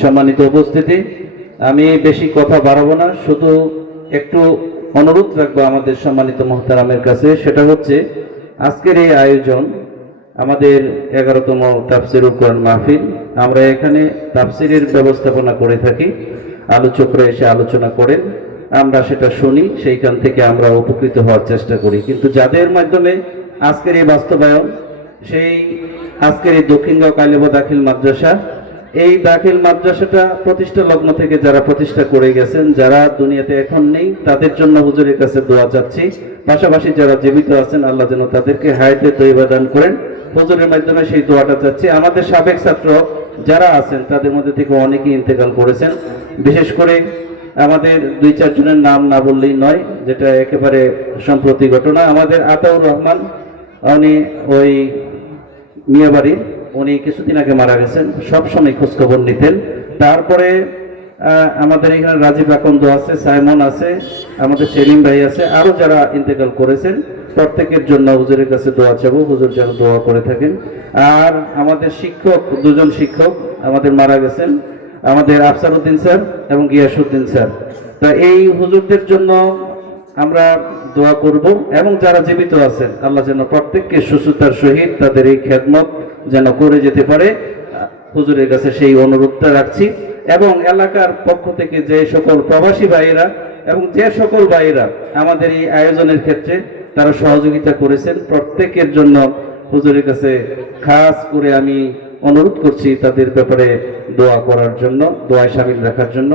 সম্মানিত উপস্থিতি, আমি বেশি কথা বাড়াবো না, শুধু একটু অনুরোধ রাখবো আমাদের সম্মানিত মুহতারামের কাছে। সেটা হচ্ছে আজকের এই আয়োজন আমাদের 11তম তাফসিরুল কোরআন মাহফিল। আমরা এখানে তাফসিরের ব্যবস্থাপনা করে থাকি, আলোচকরা এসে আলোচনা করেন, আমরা সেটা শুনি, সেইখান থেকে আমরা উপকৃত হওয়ার চেষ্টা করি। কিন্তু যাদের মাধ্যমে আজকের এই বাস্তবায়ন, সেই আজকের এই দক্ষিণগাঁও কালিবা দাখিল মাদ্রাসা, এই দাখিল মাদ্রাসাটা প্রতিষ্ঠা লগ্ন থেকে যারা প্রতিষ্ঠা করে গেছেন, যারা দুনিয়াতে এখন নেই, তাদের জন্য হুজুরের কাছে দোয়া চাচ্ছি। পাশাপাশি যারা জীবিত আছেন, আল্লাহ যেন তাদেরকে হায়াতে তৈবা দান করেন, হুজুরের মাধ্যমে সেই দোয়াটা চাচ্ছি। আমাদের সাবেক ছাত্র যারা আছেন তাদের মধ্যে থেকে অনেকেই ইন্তেকাল করেছেন, বিশেষ করে আমাদের 2-4 জনের নাম না বললেই নয়, যেটা একেবারে সম্প্রতি ঘটনা। আমাদের আতাউর রহমান, উনি ওই মিয়াবাড়ির, উনি কিছুদিন আগে মারা গেছেন, সবসময় খোঁজখবর নিতেন। তারপরে আমাদের এখানে রাজীব আকন্দ আছে, সাইমন আছে, আমাদের সেলিম ভাই আছে, আরো যারা ইন্তেকাল করেছেন প্রত্যেকের জন্য হুজুরের কাছে দোয়া চাবো, হুজুর যেন দোয়া করে থাকেন। আর আমাদের শিক্ষক, 2 জন শিক্ষক আমাদের মারা গেছেন, আমাদের আফসার উদ্দিন স্যার এবং গিয়াসউদ্দিন স্যার। তা এই হুজুরদের জন্য আমরা দোয়া করব, এবং যারা জীবিত আছেন আল্লাহ যেন প্রত্যেককে সুস্থতার সহিত তাদের এই খেদমত যেন করে যেতে পারে, হুজুরের কাছে সেই অনুরোধটা রাখছি। এবং এলাকার পক্ষ থেকে যে সকল প্রবাসী ভাইয়েরা এবং যে সকল ভাইয়েরা আমাদের এই আয়োজনের ক্ষেত্রে তারা সহযোগিতা করেছেন, প্রত্যেকের জন্য হুজুরের কাছে খাস করে আমি অনুরোধ করছি তাদের ব্যাপারে দোয়া করার জন্য, দোয়ায় শামিল রাখার জন্য।